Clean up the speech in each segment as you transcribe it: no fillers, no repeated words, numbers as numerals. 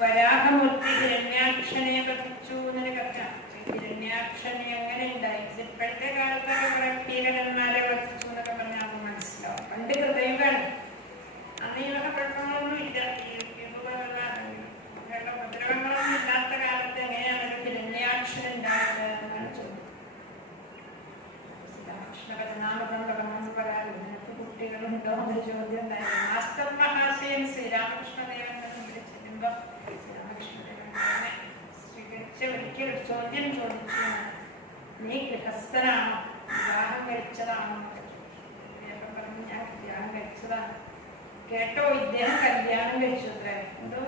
വരാഹമൂർത്തി ഹിരണ്യാക്ഷനെ വധിച്ചു എന്നൊരു കഥ. ഹിരണ്യാക്ഷനെ എങ്ങനെ ഉണ്ടായി? ഇപ്പോഴത്തെ കാലത്തൊക്കെ കുറെ ഭീകരന്മാരെ വധിച്ചു എന്നൊക്കെ പറഞ്ഞാൽ നമുക്ക് മനസ്സിലാവും. പണ്ട് ഹൃദയമാണ്. അന്ന് ഇവരുടെ കുഴപ്പങ്ങളൊന്നും ഇല്ല. യൂട്യൂബ് പോലുള്ള ഉപദ്രവങ്ങളൊന്നും ഇല്ലാത്ത കാലത്ത് എങ്ങനെയാണ് ഒരു ഹിരണ്യാക്ഷൻ ഉണ്ടായത് എന്നാണ് ചോദ്യം. ശ്രീരാമകൃഷ്ണ കഥനാമൃതം തുടങ്ങുന്ന പ്രകാരം ഇതിനകത്ത് കുട്ടികളുണ്ടോ എന്നൊരു ചോദ്യം ഉണ്ടായിരുന്നു. മാസ്റ്റർ മഹാശയൻ ശ്രീരാമകൃഷ്ണദേവൻ വിളിച്ചിരുമ്പോ ശ്രീരാമകൃഷ്ണദേവൻ സ്വീകരിച്ച ഒരിക്കൽ ചോദ്യം ചോദിച്ചു, നീ ഗൃഹസ്ഥനാണോ, വിവാഹം കഴിച്ചതാണോ? പറഞ്ഞു, ഞാൻ വിവാഹം കഴിച്ചതാണ്. കേട്ടോ, ഇദ്ദേഹം കല്യാണം കഴിച്ചു അത്ര. എന്തോ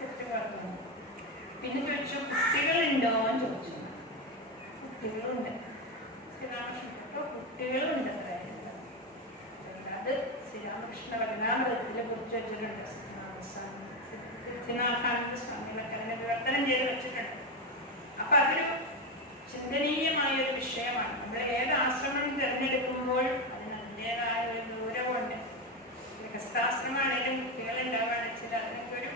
തെറ്റ് പറഞ്ഞു. പിന്നെ ചോദിച്ചു, കുട്ടികളുണ്ടോ എന്ന് ചോദിച്ചു. കുട്ടികളുണ്ട്. ശ്രീരാമകൃഷ്ണൻ കേട്ടോ, കുട്ടികളുണ്ട് അത്ര. അത് ശ്രീരാമകൃഷ്ണ ഭജനാമൃതത്തിലെ കുറിച്ച് വെച്ചിട്ടുണ്ട്. സിദ്ധിനാഥാനന്ദ സ്വാമികളൊക്കെ അതിനെ വിവർത്തനം ചെയ്ത് വെച്ചിട്ടുണ്ട്. അപ്പൊ അതൊരു ചിന്തനീയമായ ഒരു വിഷയമാണ്. നമ്മൾ ഏത് ആശ്രമം തിരഞ്ഞെടുക്കുമ്പോൾ അതിന് അതിൻ്റെതായ ഒരു ദൂരമുണ്ട്. ഗൃഹസ്ഥാശ്രമാണെങ്കിലും കുട്ടികളുണ്ടാവാന്ന് വെച്ചാൽ അതിനൊക്കെ ഒരു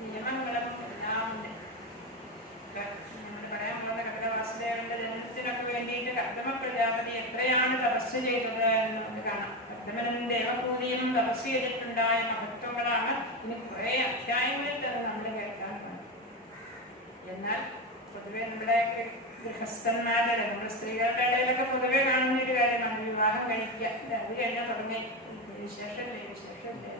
നിയമങ്ങളും എല്ലാം ഉണ്ട്. നമ്മൾ പറയാൻ പോകുന്ന കർദമവാസുദേവന്റെ ജന്മത്തിനൊക്കെ വേണ്ടിയിട്ട് കർദമ പ്രജാപതി എത്രയാണ് തപസ് ചെയ്തത് എന്ന് നമുക്ക് കാണാം. കർദമനും ദേവഭൂതിയും തപസ് ചെയ്തിട്ടുണ്ടായ മഹത്വങ്ങളാണ് ഇനി കുറെ അധ്യായങ്ങളിൽ തന്നെ നമ്മൾ കേൾക്കാറുണ്ട്. എന്നാൽ പൊതുവെ നമ്മുടെ ഗൃഹസ്ഥന്മാരുടെ, നമ്മുടെ സ്ത്രീകളുടെ ഇടയിലൊക്കെ പൊതുവെ കാണുന്ന ഒരു കാര്യമാണ് വിവാഹം കഴിക്കുക. അത് കഴിഞ്ഞാൽ തുടങ്ങി വിശേഷമില്ലേ വിശേഷമില്ലേ.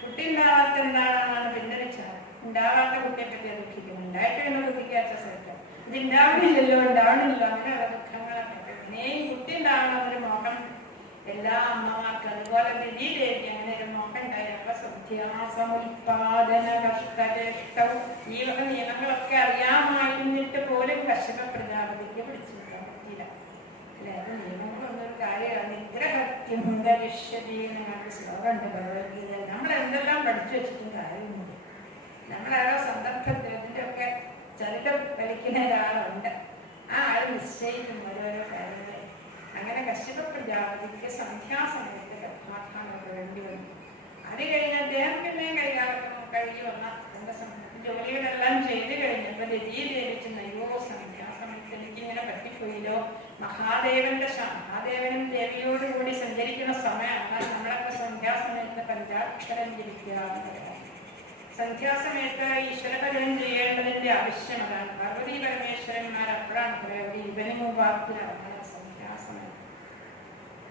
കുട്ടി ഉണ്ടാവാത്ത എന്താണെന്നാണ് പിന്നെ വിചാരം. ഉണ്ടാവാത്ത കുട്ടിയെ പറ്റി ദുഃഖിക്കുന്നു. ഉണ്ടായിട്ട് തന്നെ ദുഃഖിക്കാത്ത സ്ഥലത്ത് ഇത് ഉണ്ടാവണില്ലല്ലോ, ഉണ്ടാവണില്ലല്ലോ, അങ്ങനെയുള്ള ദുഃഖങ്ങളൊക്കെ. പിന്നെയും കുട്ടി ഉണ്ടാവണമെന്നൊരു മോഹം എല്ലാ അമ്മമാർക്കും. അതുപോലെ ദിലീദേവി അങ്ങനെ ഒരു മോഹം ഉണ്ടായി. അപ്പൊ സന്ധ്യാസമുൽപാദന കഷ്ടവും ഈ വക നിയമങ്ങളൊക്കെ അറിയാമായിരുന്നിട്ട് പോലും കശ്യപ പ്രജാപതിക്ക് പിടിച്ചിരിക്കാൻ പറ്റിയില്ല. അല്ലെ, അത് നിയമങ്ങളൊന്നൊരു കാര്യമാണ്. നിഗ്രഹത്യന്തരിഷ്യതി എന്നൊരു ശ്ലോകമുണ്ട് ഭഗവത്ഗീതയിൽ. നമ്മൾ എന്തെല്ലാം പഠിച്ചു വെച്ചിട്ടും കാര്യമൊന്നുമില്ല. നമ്മളോരോ സന്ദർഭത്തിൽ ഇതിൻ്റെയൊക്കെ ചരിത്രം കളിക്കുന്ന ഒരാളുണ്ട്. ആ ആൾ നിശ്ചയിക്കും ഓരോരോ കാര്യങ്ങൾ. അങ്ങനെ കശ്യപ പ്രജാപതിക്ക് സന്ധ്യാസമയത്ത് കർമാധാനം വേണ്ടി വന്നു. അത് കഴിഞ്ഞ് അദ്ദേഹം പിന്നെ കഴിഞ്ഞു വന്ന തന്റെ ജോലികളെല്ലാം ചെയ്ത് കഴിഞ്ഞപ്പോൾ രതിദേവിച്ച് നയ്യോ സന്ധ്യാസമയത്ത് എനിക്കിങ്ങനെ പറ്റിപ്പോയില്ലോ. മഹാദേവനും ദേവിയോടുകൂടി സഞ്ചരിക്കുന്ന സമയമാണ്. നമ്മളൊക്കെ സന്ധ്യാസമയത്ത് പഞ്ചാക്ഷരം ജപിക്കുക. സന്ധ്യാസമയത്ത് ഈശ്വരപരം ചെയ്യേണ്ടതിന്റെ ആവശ്യം അതാണ്. പാർവതി പരമേശ്വരന്മാർ അപ്പോഴാണ് പറയുന്നത് ഇവനുപാത്തിലാണ് സന്ധ്യാസമയം.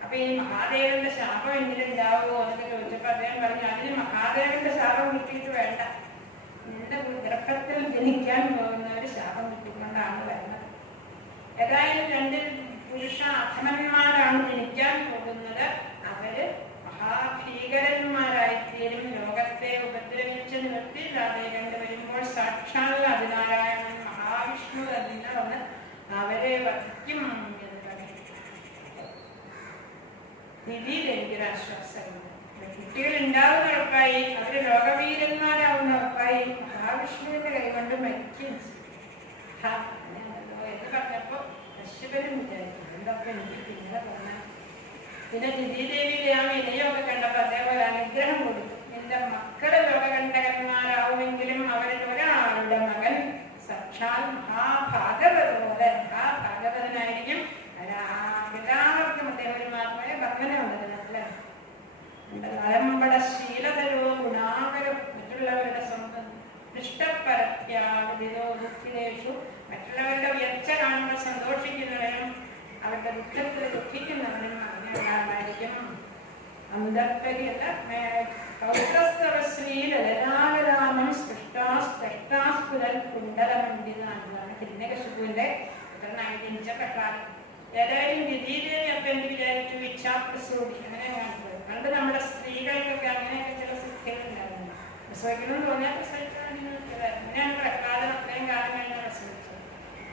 അപ്പൊ ഈ മഹാദേവന്റെ ശാപം എങ്കിലും ഉണ്ടാവുമോ എന്നൊക്കെ ചോദിച്ചപ്പോ അദ്ദേഹം പറഞ്ഞു, അതിന് മഹാദേവന്റെ ശാപം കിട്ടിയിട്ട് വേണ്ട, നിന്റെ ഗർഭത്തിൽ ജനിക്കാൻ പോകുന്ന ഒരു ശാപം കിട്ടിക്കൊണ്ടാണ് വരുന്നത്. ഏതായാലും രണ്ട് പുരുഷ അധമന്മാരാണ് ജനിക്കാൻ പോകുന്നത്. അവര് മഹാഭീകരന്മാരായിത്തീരും. ലോകത്തെ ഉപദ്രവിച്ച് നിർത്തിയില്ലാതെ കണ്ടുവരുമ്പോൾ സാക്ഷാൽ അതിനാരായണൻ മഹാവിഷ്ണു തന്നെ വന്ന് അവരെ വധിക്കും എന്ന് പറയും. രീതിയിൽ എനിക്കൊരു ആശ്വാസമുണ്ട്. കുട്ടികൾ ഉണ്ടാവുന്ന ഉറപ്പായി, അവര് ലോകവീരന്മാരാവുന്ന ഉറപ്പായി. മഹാവിഷ്ണുവിന്റെ കൈകൊണ്ട് മരിക്കും എന്ന് പറഞ്ഞപ്പോ കശ്യപനും വിചാരിച്ചു എന്തൊക്കെ എനിക്ക് പിന്നെ തോന്നാൻ. പിന്നെ ദിതിദേവിയുടെ ആ വിനയൊക്കെ കണ്ടപ്പോ അതേപോലെ അനുഗ്രഹം കൊടുത്തു. നിന്റെ മക്കള് ലോകകണ്ഠകന്മാരാവുമെങ്കിലും അവരിൽ ഒരാളുടെ മകൻ സാക്ഷാൽ മഹാഭാഗവതോടെ മഹാഭാഗവതനായിരിക്കും. എല്ലാവർക്കും അദ്ദേഹം ഒരു മാത്രമേ ഭക്തനുള്ളത്. അലമ്പടശീലതരോ ഗുണാകരോ മറ്റുള്ളവരുടെ സ്വന്തം ദുഷ്ടപരത്യാവിധോ ദുഃഖിതേഷു മറ്റുള്ളവരുടെ ഉയർച്ച കാണുമ്പോൾ സന്തോഷിക്കുന്നവരും അവരുടെ ദുഃഖത്തിൽ ദുഃഖിക്കുന്നവരും അങ്ങനെയായിരിക്കും. അന്തർപ്പരിയല്ല ലളിതാലരാമം സ്പഷ്ടാസ്ഫുരൽ കുണ്ടലമണ്ഡിനാണ് ഹിരണ്യകശിപുവിന്റെ പുത്രനായി ജനിച്ച പ്രകാരം. ഏതായാലും ദിതിദേവി അപ്പൊ എന്ത് വിചാരിച്ചു, ഇച്ഛാപ്രസൂടി അങ്ങനെ കാണിച്ചത്. പണ്ട് നമ്മുടെ സ്ത്രീകൾക്കൊക്കെ അങ്ങനെയൊക്കെ ചില സിദ്ധികളുണ്ടായിരുന്നു. പ്രസവിക്കണം തോന്നിയാൽ പ്രസവിച്ചാൽ അങ്ങനെയാണ് പ്രഹ്ലാദൻ അത്രയും കാലം കഴിഞ്ഞാൽ പ്രസവിച്ചത്.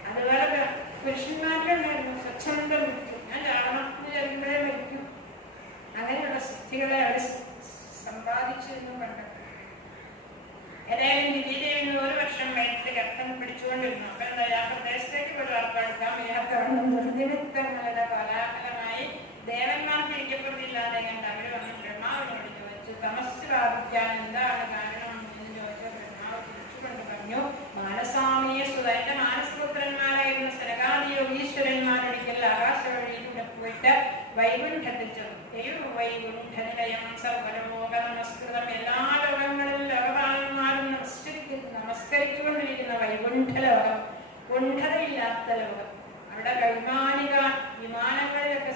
അതുപോലെ പുരുഷന്മാരിലുണ്ടായിരുന്നു സ്വച്ഛന്ത മൃത്യു. ഞാൻ ജാണത്തിന് ചെല്ലുമ്പോഴേ മരിക്കും. അങ്ങനെയുള്ള സിദ്ധികളെ അവർ സമ്പാദിച്ചിരുന്നു പണ്ട്. ഏതായാലും ദിതിദേവിന് 1 വർഷം വയറ്റിൽ രക്തം പിടിച്ചുകൊണ്ടിരുന്നു. അപ്പൊ എന്താ, ആ പ്രദേശത്തേക്ക് ഒരു ആർപ്പെടുക്കാൻ വയ്യാത്തവണ്ണം നിർനിമിത്തങ്ങളുടെ കോലാഹലമായി ദേവന്മാർക്ക് ഇരിക്കപ്പെടുന്നില്ലാതെ കണ്ട് അവർ വന്ന് ബ്രഹ്മാവിനോട് ചോദിച്ചു, തമസ് പ്രാപിക്കാൻ എന്താണ് കാരണം എന്ന് ചോദിച്ച ബ്രഹ്മാവ് തിരിച്ചു പോയിട്ട് വൈകുണ്ഠത്തിൽ ചെന്നു. വൈകുണ്ഠനിലയം സർവലോക നമസ്കൃതം, എല്ലാ ലോകങ്ങളിലും ലോകപാലന്മാരും നമസ്കരിച്ചുകൊണ്ടിരിക്കുന്ന വൈകുണ്ഠ ലോകം, കുണ്ഠതയില്ലാത്ത ലോകം. അവിടെ വൈമാനിക വിമാനങ്ങളിലൊക്കെ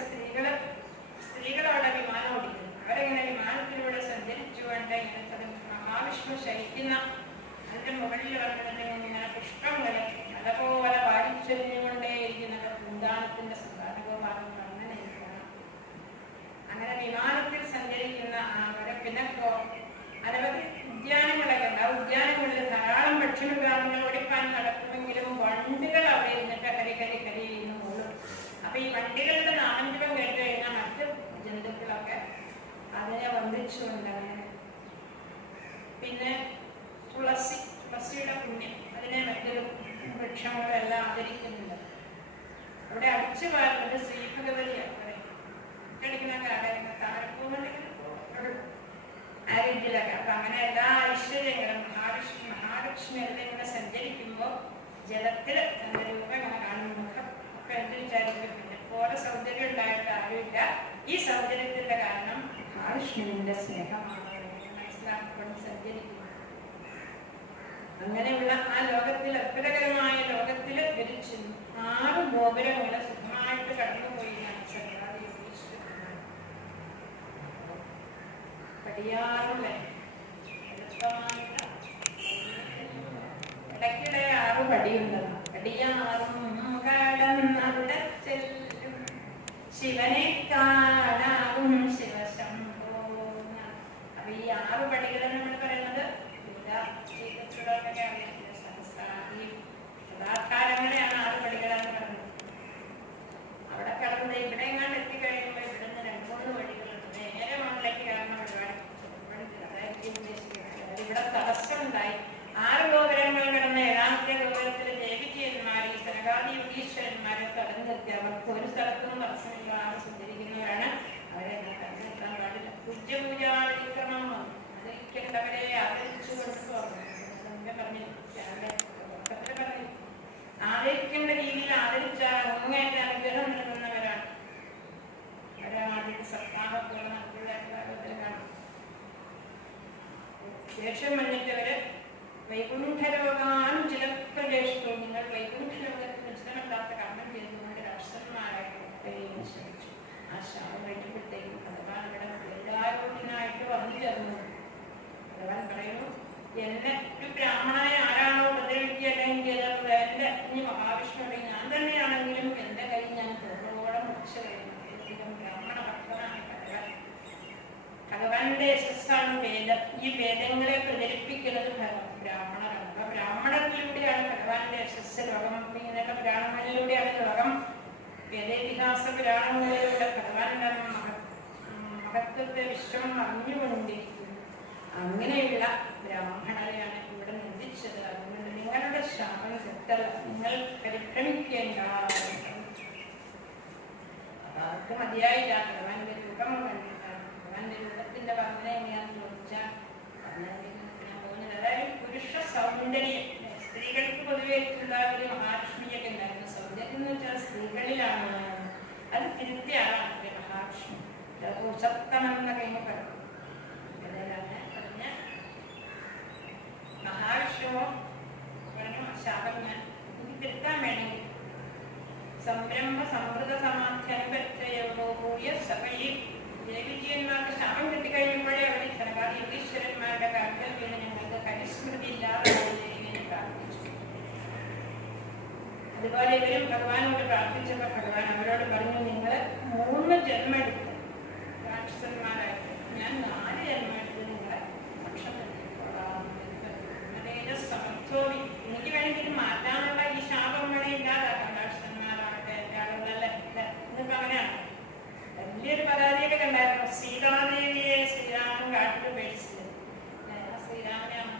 സ്ത്രീകളവിടെ വിമാനം ഓടിക്കുന്നു. അവരെങ്ങനെ വിമാനത്തിലൂടെ സഞ്ചരിച്ചുകൊണ്ട് ഇങ്ങനെ മഹാവിഷ്ണു ശയിക്കുന്ന അതിന്റെ മുകളിൽ വന്നിങ്ങനെ പുഷ്പങ്ങളെ നല്ലപോലെ വാരിച്ചൊരിഞ്ഞുകൊണ്ടേയിരിക്കുന്നത് പൂന്താനത്തിന്റെ സന്താനകുമാരൻ വർണ്ണനയിലാണ്. അങ്ങനെ വിമാനത്തിൽ സഞ്ചരിക്കുന്ന അവരെ പിന്നെ അനവധി ഉദ്യാനങ്ങളൊക്കെ ഉണ്ട്. ആ ഉദ്യാനങ്ങളിൽ ധാരാളം പക്ഷിമൃഗാദികൾ ഓടിപ്പാൻ നടക്കുമെങ്കിലും വണ്ടികൾ അവിടെ ഇരുന്നിട്ട് കരിന്ന് മൂളും. അപ്പൊ ഈ വണ്ടികളുടെ നാമജപം കേട്ട് കഴിഞ്ഞാൽ മറ്റ് ജന്തുക്കളൊക്കെ അതിനെ വന്ദിച്ചുകൊണ്ട് അങ്ങനെ. പിന്നെ തുളസിയുടെ പുണ്യം, അതിനെ മറ്റൊരു വൃക്ഷങ്ങളെല്ലാം ആദരിക്കുന്നുണ്ട്. അവിടെ അടിച്ചു പാരുന്നത് ശ്രീഭഗവതിയാണ്. അടിക്കുന്ന ആ രീതിയിലൊക്കെ. അപ്പൊ അങ്ങനെ എല്ലാ ഐശ്വര്യങ്ങളും മഹാലക്ഷ്മി എല്ലാം ഇങ്ങനെ സഞ്ചരിക്കുമ്പോൾ ജലത്തിൽ എന്റെ രൂപം ഇങ്ങനെ കാണുന്ന മുഖം ഒക്കെ എന്ത് വിചാരിക്കും, പിന്നെ പോലെ സൗന്ദര്യം ഉണ്ടായിട്ട് ആരുമില്ല. ഈ സൗന്ദര്യത്തിന്റെ കാരണം മഹാലക്ഷ്മിയുടെ സ്നേഹമാണ് മനസ്സിലാക്കിക്കൊണ്ട് സഞ്ചരിക്കുന്നു. അങ്ങനെയുള്ള ആ ലോകത്തിൽ, അത്ഭുതകരമായ ലോകത്തിൽ വിരിച്ചു 6 ഗോപുരങ്ങളെ സുഖമായിട്ട് കടന്നുപോയി. പടിയാറുള്ള ഇടയ്ക്കിടെ 6 പടിയുണ്ടല്ലോ. പടിയാറും കടന്നവിടെ ചെല്ലും ശിവനെ കാണാറും ശിവശംഭോ. അപ്പൊ ഈ 6 പടികൾ നമ്മൾ പറയുന്നത് സദാചാരങ്ങളെയാണ് 6 പടികളെന്ന് പറയുന്നത്. അവിടെ കടന്ന് ഇവിടെ എങ്ങാണ്ട് എത്തിക്കഴിയുമ്പോൾ ഇവിടുന്ന് 2-3 വഴികളുണ്ട്. നേരെ മുകളിലേക്ക് കയറുന്ന ഒരുപാട് ഉദ്ദേശിക്കുന്നത്. ഇവിടെ തടസ്സമുണ്ടായി. 6 ഗോപുരങ്ങൾ കിടന്ന 7ാമത്തെ ഗോപുരത്തിലെ ദേവിജിയന്മാർ, ഈ സനകാദി യോഗീശ്വരന്മാരെ തടഞ്ഞു നിർത്തി. അവർക്ക് ഒരു സ്ഥലത്തും തടസ്സമില്ലാതെ സഞ്ചരിക്കുന്നവരാണ്. അവരെ തടഞ്ഞെത്താൻ പാടില്ല. പൂജ്യപൂജാതിക്രമം ആദരിക്കേണ്ടവരെ ആദരിച്ചുകൊണ്ട് പറഞ്ഞു. ആദരിക്കേണ്ട രീതിയിൽ ആദരിച്ചാൽ അങ്ങേറ്റ അനുഗ്രഹം നൽകുന്നവരാണ്. അവരാദ്യത്തെ സപ്താഹത്തോടെ നടത്തിലാണ്. ദേഷ്യം വന്നിട്ടവര് വൈകുണ്ഠലോകാനും ചിലപ്പോൾ ജ്യേഷ്ഠവും, നിങ്ങൾ വൈകുണ്ഠലോകത്തിന് ഉചിതമല്ലാത്ത കർമ്മം ചെയ്തുകൊണ്ട് രാഷ്ട്രന്മാരായിട്ട് ശ്രമിച്ചു. ആ ശാപം കഴിഞ്ഞപ്പോഴത്തേക്കും ഭഗവാൻ ഇവിടെ എല്ലാരോടിനായിട്ട് വന്നു ചേർന്നു. ഭഗവാൻ പറയുന്നു, എന്നെ ഒരു ബ്രാഹ്മണനെ ആരാണോ ഉപദ്രവിക്കുകയെങ്കിൽ എന്റെ ഇനി മഹാവിഷ്ണുവിടെ ഞാൻ തന്നെയാണെങ്കിലും എന്റെ കൈ ഞാൻ പൂർണ്ണോളം മുറിച്ചു കഴിഞ്ഞു. ബ്രാഹ്മണ ഭക്തനാണ് ഭഗവാൻ. ഭഗവാന്റെ യശസ്സാണ് വേദം. ഈ വേദങ്ങളെ പ്രചരിപ്പിക്കുന്നത് ബ്രാഹ്മണരാണ്. അപ്പൊ ബ്രാഹ്മണത്തിലൂടെയാണ് ഭഗവാന്റെ യശസ്. ലോകം ഇങ്ങനെയുള്ള പുരാണങ്ങളിലൂടെയാണ് ലോകം. വേദേതിഹാസ പുരാണങ്ങളിലൂടെ ഭഗവാന്റെ മഹത്വത്തെ വിശ്വം അറിഞ്ഞുകൊണ്ടിരിക്കുന്നു. അങ്ങനെയുള്ള ബ്രാഹ്മണരെയാണ് ഇവിടെ നിന്ദിച്ചത്. അതുകൊണ്ട് നിങ്ങളുടെ ശാപം തെറ്റല്ല, നിങ്ങൾ പരിഭ്രമിക്കേണ്ട. അവർക്ക് മതിയായില്ല. ഭഗവാന്റെ രൂപം കണ്ടിട്ടാണ്. ഭഗവാന്റെ രൂപത്തിന്റെ വർണ്ണന എങ്ങനെയാണെന്ന് ചോദിച്ചാൽ പോകുന്നത്. അതായത് പുരുഷ സൗന്ദര്യം സ്ത്രീകൾക്ക് പൊതുവെ ഒരു മഹാലക്ഷ്മിയൊക്കെ ഉണ്ടായിരുന്നു. സൗന്ദര്യം എന്ന് വെച്ചാൽ സ്ത്രീകളിലാണ്. അത് തിരുത്തിയാണ് മഹാലക്ഷ്മി. പുരുഷത്തമെന്നൊക്കെ ഇങ്ങനെ പറഞ്ഞു. മഹാവിഷ്ണുവോ ശാപം ഞാൻ എനിക്ക് തിരുത്താൻ വേണമെങ്കിൽ സംരംഭ സമൃദ്ധ സമാധ്യാനുഭൂയ സഭയിൽ ദേവിജിയന്മാർക്ക് ശാപം കിട്ടിക്കഴിയുമ്പോഴേ അവർ സനകാദി യോഗീശ്വരന്മാരുടെ കാര്യത്തിൽ വീണ് ഞങ്ങൾക്ക് കരിസ്മൃതി ഇല്ലാതെ പ്രാർത്ഥിച്ചു. അതുപോലെ ഇവരും ഭഗവാനോട് പ്രാർത്ഥിച്ചപ്പോൾ ഭഗവാൻ അവരോട് പറഞ്ഞു, നിങ്ങൾ 3 ജന്മം എടുത്ത് രാക്ഷസന്മാരായിട്ട് ഞാൻ 4 ജന്മം എടുത്ത് നിങ്ങളെ ഭക്ഷണം സമർത്ഥോവി. എനിക്ക് വേണമെങ്കിൽ മാറ്റാനുള്ള ഈ ശാപങ്ങളെ ഇല്ലാതാക്കാം. രാക്ഷസന്മാരാകട്ടെ എൻ്റെ ആളുകളല്ലേ എന്നിട്ട് അങ്ങനെയാണ്. വലിയൊരു പരാതിയൊക്കെ ഉണ്ടായിരുന്നു. സീതാദേവിയെ ശ്രീരാമൻ കാട്ടിൽ ഉപേക്ഷിച്ചത്. ശ്രീരാമനെയാണ്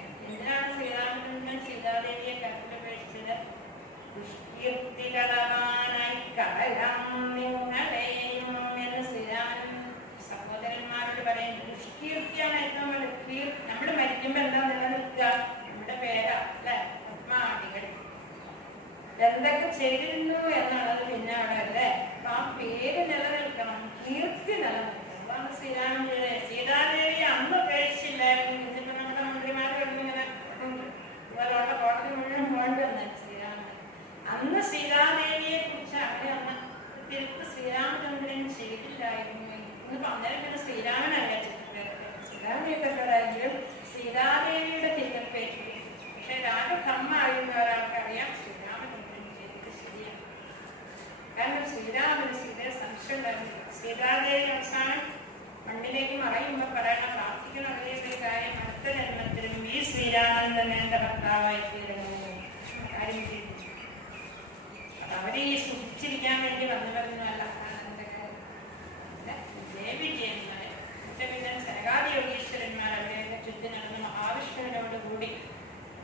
എന്തിനാണ് ശ്രീരാമൻ സീതാദേവിയെ കാട്ടിൽ ഉപേക്ഷിച്ചത്? ദുഷ്കീർത്തികളവാനായി കളയാം നിങ്ങളെയും എന്ന് ശ്രീരാമൻ സഹോദരന്മാരോട് പറയുന്നത്. ദുഷ്കീർത്തിയാണ് ഏറ്റവും വലിയ. നമ്മൾ മരിക്കുമ്പോ എന്താ നിലനിൽക്കുക? നമ്മുടെ പേരാ അല്ലെ? പത്മാദികൾ എന്തൊക്കെ ചെയ്തിരുന്നു എന്നുള്ളത് പിന്നെ അവിടെ അല്ലേ. അപ്പൊ ആ പേര് നിലനിൽക്കണം, കീർത്തി നിലനിൽക്കണം. അതാണ് ശ്രീരാമചന്ദ്രൻ. സീതാദേവി അന്ന് ഉപേക്ഷിച്ചില്ലായിരുന്നു. ഇന്നിപ്പോ നമ്മുടെ മന്ത്രിമാർ ഇങ്ങനെ ഇവരുടെ കോടതി മുഴുവൻ വേണ്ടുവന്ന ശ്രീരാമൻ. അന്ന് സീതാദേവിയെ കുറിച്ച് അങ്ങനെ അന്ന് തിരുത്ത് ശ്രീരാമചന്ദ്രൻ ചെയ്തില്ലായിരുന്നു. ഇന്നിപ്പോ അന്നേരം പിന്നെ ശ്രീരാമനല്ല ശ്രീരാമനെങ്കിലും സീതാദേവിയുടെ തിരുപ്പേറ്റ്. പക്ഷെ രാജധർമ്മ അറിയുന്ന ഒരാൾക്കറിയാം ശ്രീരാമചന്ദ്രൻ ചെയ്തത് ശരിയാണ്. കാരണം ശ്രീരാമന് സീതയെ സംശയം ഉണ്ടായിരുന്നില്ല. സീതാദേവി അവസാനം മണ്ണിലേക്ക് മറയുമ്പോൾ പറയണം, പ്രാർത്ഥിക്കണം അറിയുന്ന കാര്യം, അടുത്ത ജന്മത്തിലും ഈ ശ്രീരാമൻ തന്നെ എന്റെ ഭർത്താവായി തീരണമെന്ന് കാര്യം ചെയ്തു. അവര് ഈ സൂക്ഷിച്ചിരിക്കാൻ വേണ്ടി വന്നവരൊന്നുമല്ല. വിജയവിജയന്മാര് പിന്നെ സനകാദി യോഗീശ്വരന്മാർ അവരെ ചുറ്റി നടന്ന മഹാവിഷ്ണുവിനോട് കൂടി,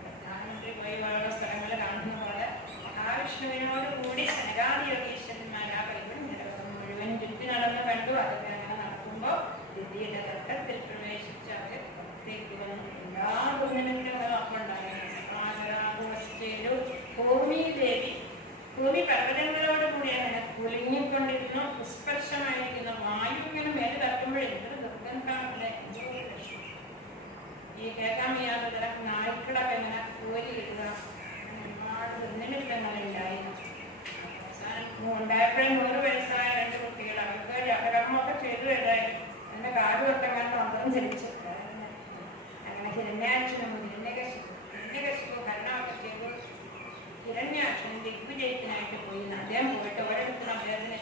പ്രധാനമന്ത്രി പോയി ഓരോ സ്ഥലങ്ങൾ കാണുന്ന പോലെ മഹാവിഷ്ണുവിനോട് കൂടി സനകാദി യോഗീശ്വരന്മാർ ആ കൈകൾ മുഴുവൻ ചുറ്റി നടന്ന് കണ്ടു. അതൊക്കെ അങ്ങനെ നടക്കുമ്പോൾ ദിദിയുടെ രക്തത്തിൽ പ്രവേശിച്ച് അവര് പുറത്തേക്ക് വന്നു. എല്ലാ ഗുണങ്ങളും അപ്പം ഉണ്ടായിരുന്നു. ഭൂമി ദേവി ഭൂമി പർവ്വതങ്ങളോട് കൂടി അങ്ങനെ കുലുങ്ങിക്കൊണ്ടിരുന്നു. പുഷ്പർശമായിരിക്കുന്ന വായു ഇങ്ങനെ മേലെ തട്ടുമ്പോഴേ എന്തൊരു ദുർഗന്ധമാണല്ലേ. ഈ കേൾക്കാൻ വയ്യാത്ത ചില നായ്ക്കളൊക്കെ ഇങ്ങനെ കോരി ഇടുക, ഒരുപാട് ദുർനിമിത്തങ്ങളുണ്ടായിരുന്നു. അവസാനം ഉണ്ടായപ്പോഴും 100 വയസ്സായ 2 കുട്ടികൾ, അവർക്ക് ജപകർമ്മമൊക്കെ ചെയ്തു വരുമായിരുന്നു. എന്റെ കാലുകൊട്ടങ്ങനെ മന്ത്രം ജപിച്ചു. അങ്ങനെ ഹിരണ്യാക്ഷനും ഹിരണ്യകശിപു ഭരണമൊക്കെ ചെയ്തു. ഹിരണ്യാക്ഷനും ദിഗ്വിജയത്തിനായിട്ട് പോയി. അദ്ദേഹം പോയിട്ട് ഒരിടത്തും അദ്ദേഹത്തിന്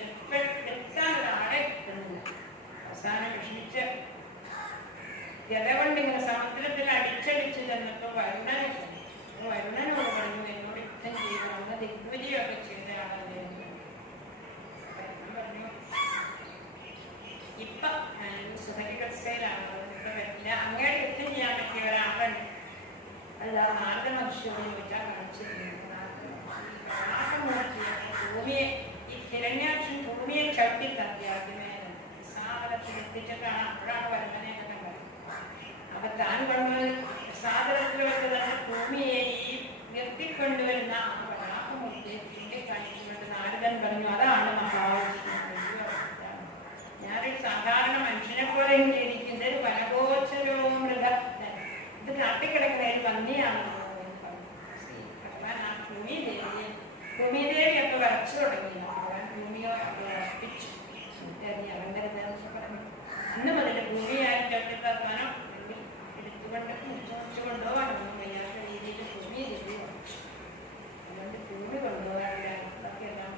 എടുക്കാൻ ഒരാളെ കിട്ടുന്നില്ല. അവസാനം വിഷമിച്ച് ജലകൊണ്ട് ഇങ്ങനെ സമുദ്രത്തിൽ അടിച്ചടിച്ച് ചെന്നപ്പോൾ വരുണനോട് പറഞ്ഞു, എന്നോട് യുദ്ധം ചെയ്യണമെന്ന്. ദിഗ്വിജയമൊക്കെ ചെയ്ത ആളല്ലേ പറഞ്ഞു. ഇപ്പൊ സുഖകസ്ഥയിലാണ്, ഇപ്പൊ പറ്റില്ല. അങ്ങോട്ട് യുദ്ധം ചെയ്യാൻ പറ്റിയ ഒരാളുണ്ട്. അത് ആ നാരദ മനുഷ്യരോട് ചോദിച്ചാൽ കാണിച്ചിരുന്നു. ഭൂമിയെ ഈ ഹിരണ്യാക്ഷൻ ഭൂമിയെ ചവിട്ടി തത്തി ആദ്യമേ സാധനത്തിൽ എത്തിച്ചിട്ടാണ്. അപ്പോഴാണ് വരുന്നതിനെയൊക്കെ കണ്ടത്. അപ്പൊ താൻ കൊണ്ടുവന്ന് സാധനത്തിൽ വെച്ച് തന്നെ ഭൂമിയെ ഈ നിർത്തിക്കൊണ്ടുവരുന്ന ആ വരാഹമൂർത്തിയെ ചൂണ്ടിക്കാണിച്ചുകൊണ്ട് നാരദൻ പറഞ്ഞു, അതാണ് മഹാവിഷ്ണു. ഞാനൊരു സാധാരണ മനുഷ്യനെ പോലെ ഇരിക്കുന്നത് ഒരു വനഗോചരവും മൃഗ ഇത് കാട്ടിക്കിടക്കുന്ന ഒരു പന്നിയാണ്. ഭഗവാൻ ആ ഭൂമിദേവിയൊക്കെ വരച്ചു തുടങ്ങി. ഭഗവാൻ ഭൂമിയോ അർപ്പിച്ചു. അന്ന് മുതൽ ഭൂമിയായിട്ട് ഭഗവാനോ എടുത്തുകൊണ്ട് മുറിച്ചു കൊണ്ടുപോകാനൊന്നും വയ്യാത്ത രീതിയിൽ ഭൂമിദേവി വരച്ചു. അതുകൊണ്ട് ഭൂമി കൊണ്ടുപോകാനുള്ള അതൊക്കെ എല്ലാം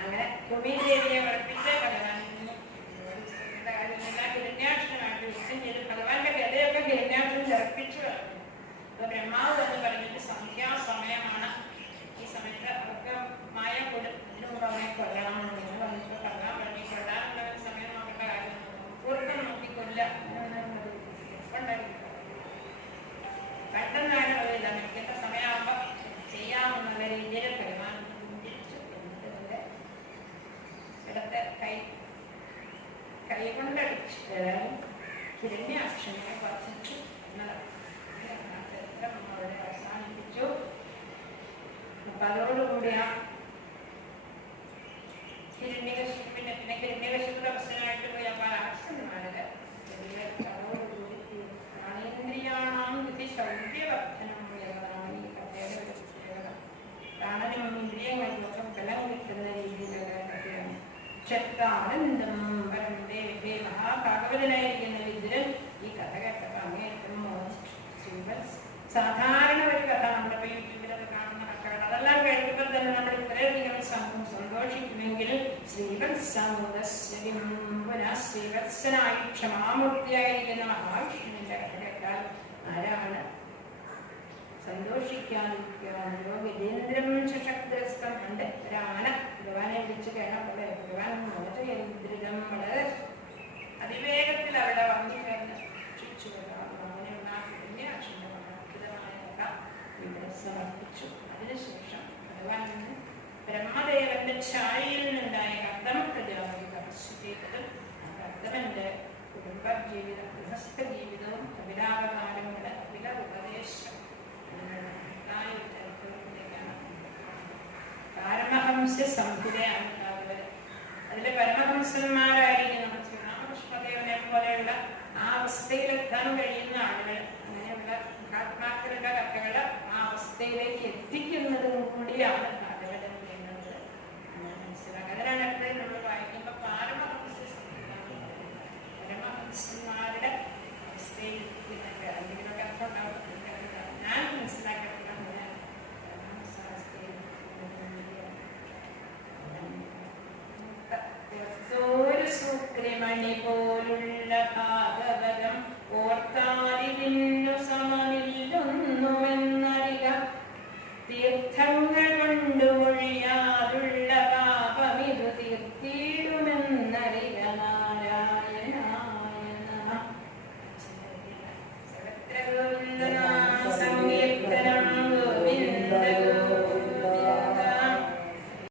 അങ്ങനെ ഭൂമിദേവിയെ വർപ്പിച്ച് ഭഗവാൻ ഹിരണ്യാക്ഷനായിട്ട് യുദ്ധം ചെയ്ത് ഭഗവാന്റെ ഗതയൊക്കെ ഹിരണ്യാക്ഷൻ ചർപ്പിച്ചു കളഞ്ഞു. അപ്പൊ ബ്രഹ്മാവ് എന്ന് പറഞ്ഞിട്ട് സന്ധ്യാസമയമാണ്. ഈ സമയത്ത് അവർക്ക് മായ ഇതിനു പുറമെ കൊല്ലാമെന്ന് പറഞ്ഞിട്ട് കൊല്ലാൻ പറഞ്ഞു. കൊല്ലാനുള്ള ഒരു സമയം നോക്കേണ്ട കാര്യം പൂർത്തം നോക്കിക്കൊല്ല പെട്ടെന്നാണ് അറിയില്ല. മിക്കത്തെ സമയമാകുമ്പോ ചെയ്യാമെന്നുള്ള രീതിയിൽ ഭഗവാൻ ചിന്തിച്ചു. എന്നിട്ട് ഇടത്തെ കൈ കൊണ്ടടിച്ചു ഹിരണ്യാക്ഷനെ വധിച്ചു എന്നതാണ് ചരിത്രം അവിടെ അവസാനിപ്പിച്ചു. അപ്പൊ അതോടുകൂടി ആ ഹിരണ്യകശിപ്പിന്റെ പിന്നെ ഹിരണ്യകശിപ്പിന്റെ പ്രശ്നമായിട്ട് പോയി. അപ്പൊ രാക്ഷസന്മാരുടെ അതോടുകൂടി പ്രാണേന്ദ്രിയാണാം വിധി ശൗര്യവർദ്ധനം എന്നതാണ് ഈ കഥയുടെ ഒരു പ്രത്യേകത. പ്രാണനും ഇന്ദ്രിയങ്ങൾക്കൊക്കെ ബലം കിട്ടുന്ന രീതിയിലുള്ള കഥയാണ്. ക്ഷത്രാനന്ദം വരണ്ടേ വിധേ മഹാഭാഗവതനായിരിക്കുന്ന വിദ്രൻ ഈ കഥ കേട്ടപ്പോൾ അങ്ങേറ്റം സാധാരണ ഒരു കഥ നമ്മുടെ യൂട്യൂബിലൊക്കെ കാണുന്ന കഥകൾ അതെല്ലാം കേൾക്കുമ്പോൾ തന്നെ നമ്മൾ ഇത്രയധികം സന്തോഷിക്കുമെങ്കിൽ ശ്രീവത്സനായി ക്ഷമാമൂർത്തിയായിരിക്കുന്ന മഹാവിഷ്ണുവിന്റെ കഥ കേട്ടാൽ ആരാണ് സന്തോഷിക്കാതിരിക്കാനോ? ഗജേന്ദ്രം ശക്തസ്ഥം ഉണ്ട്. ഒരാന ഭഗവാനെ വിളിച്ച് കേട്ടപ്പോൾ ഭഗവാൻ മോചകേന്ദ്രിതം വളരെ അതിവേഗത്തിൽ അവിടെ വന്നു കയറുന്ന രക്ഷിച്ചു. അങ്ങനെയുള്ള ഹിരണ്യാക്ഷന്റെ മഹത്വമായ കഥ ഇവിടെ സമർപ്പിച്ചു. അതിനുശേഷം ഭഗവാൻ ബ്രഹ്മദേവന്റെ ഛായയിൽ നിന്നുണ്ടായ കർദമ പ്രജാപതി തപസ് ചെയ്തതും കർദമന്റെ കുടുംബ ജീവിതം ഗൃഹസ്ഥ ജീവിതവും അഭിലാപകാലങ്ങളുടെ അഭില ഉപദേശം ചരിത്രത്തിലേക്കാണ്. പാരമഹംസ്യ സംഹിതയാണ് അതിലെ പരമഹംസന്മാരായിരിക്കുന്ന ശ്രീരാമകൃഷ്ണദേവനെ പോലെയുള്ള ആ അവസ്ഥയിലെത്താൻ കഴിയുന്ന ആളുകൾ, അങ്ങനെയുള്ള മഹാത്മാക്കളുടെ കഥകൾ ആ അവസ്ഥയിലേക്ക് എത്തിക്കുന്നതും കൂടിയാണ് കാലഘട്ടം ചെയ്യുന്നത് എന്ന് മനസ്സിലാക്കുക. അതിനാണ് എപ്പോഴും നമ്മൾ വായിക്കുമ്പോൾ